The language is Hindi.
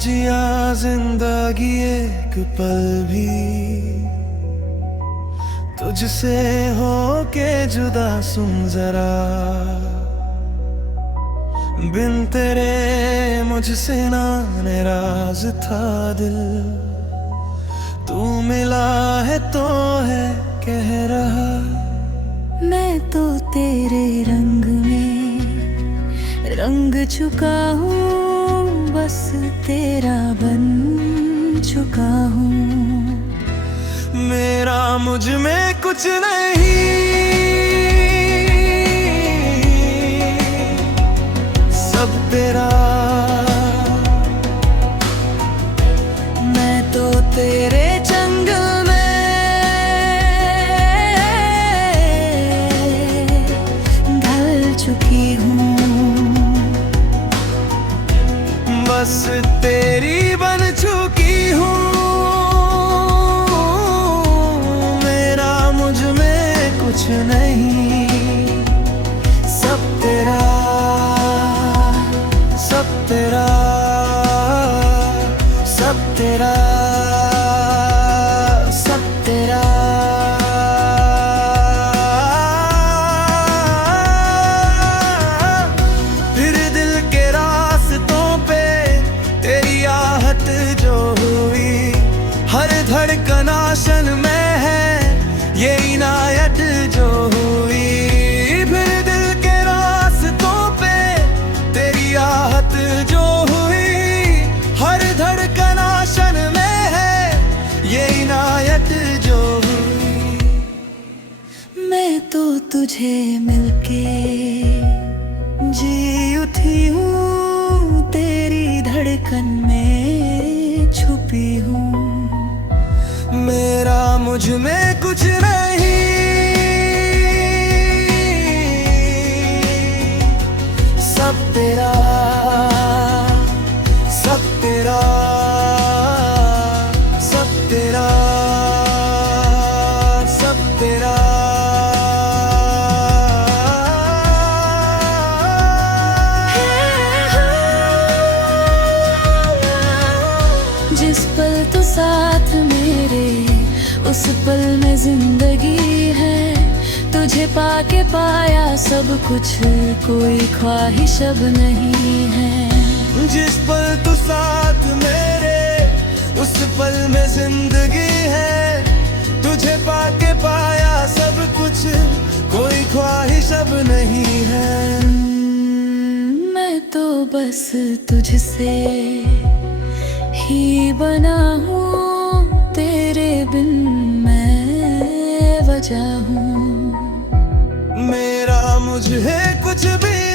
जिया जिंदगी एक पल भी तुझसे हो के जुदा। सुन जरा, बिन तेरे मुझसे ना नाराज था दिल। तू मिला है तो है कह रहा, मैं तो तेरे रंग में रंग चुका हूँ, बस तेरा बन चुका हूँ। मेरा मुझ में कुछ नहीं, सब तेरा। मैं तो तेरे जंगल में ढल चुकी हूँ, बस तेरी बन चुकी हूँ। मेरा मुझ में कुछ नहीं, सब तेरा, सब तेरा, सब तेरा, सब तेरा। फिर दिल के रास्तों पे तेरी आहट जो हुई, हर धड़कन आशन में है ये इनायत जो हुई। फिर दिल के रास्तों पे तेरी आहट जो हुई, हर धड़कन आशन में है ये इनायत जो हुई। मैं तो तुझे मिलके जी उठी हूँ, तेरी धड़कन में छुपी हूँ। मेरा मुझ में कुछ नहीं, सब तेरा, सब तेरा, सब तेरा, सब तेरा। जिस पल तो साथ मेरे, उस पल में जिंदगी है। तुझे पाके पाया सब कुछ, कोई ख्वाहिश अब नहीं है। जिस पल तू साथ मेरे, उस पल में जिंदगी है। तुझे पाके पाया सब कुछ, कोई ख्वाहिश अब नहीं है। मैं तो बस तुझसे ही बना हूँ, तेरे बिन मैं वजह हूँ। मेरा मुझे कुछ भी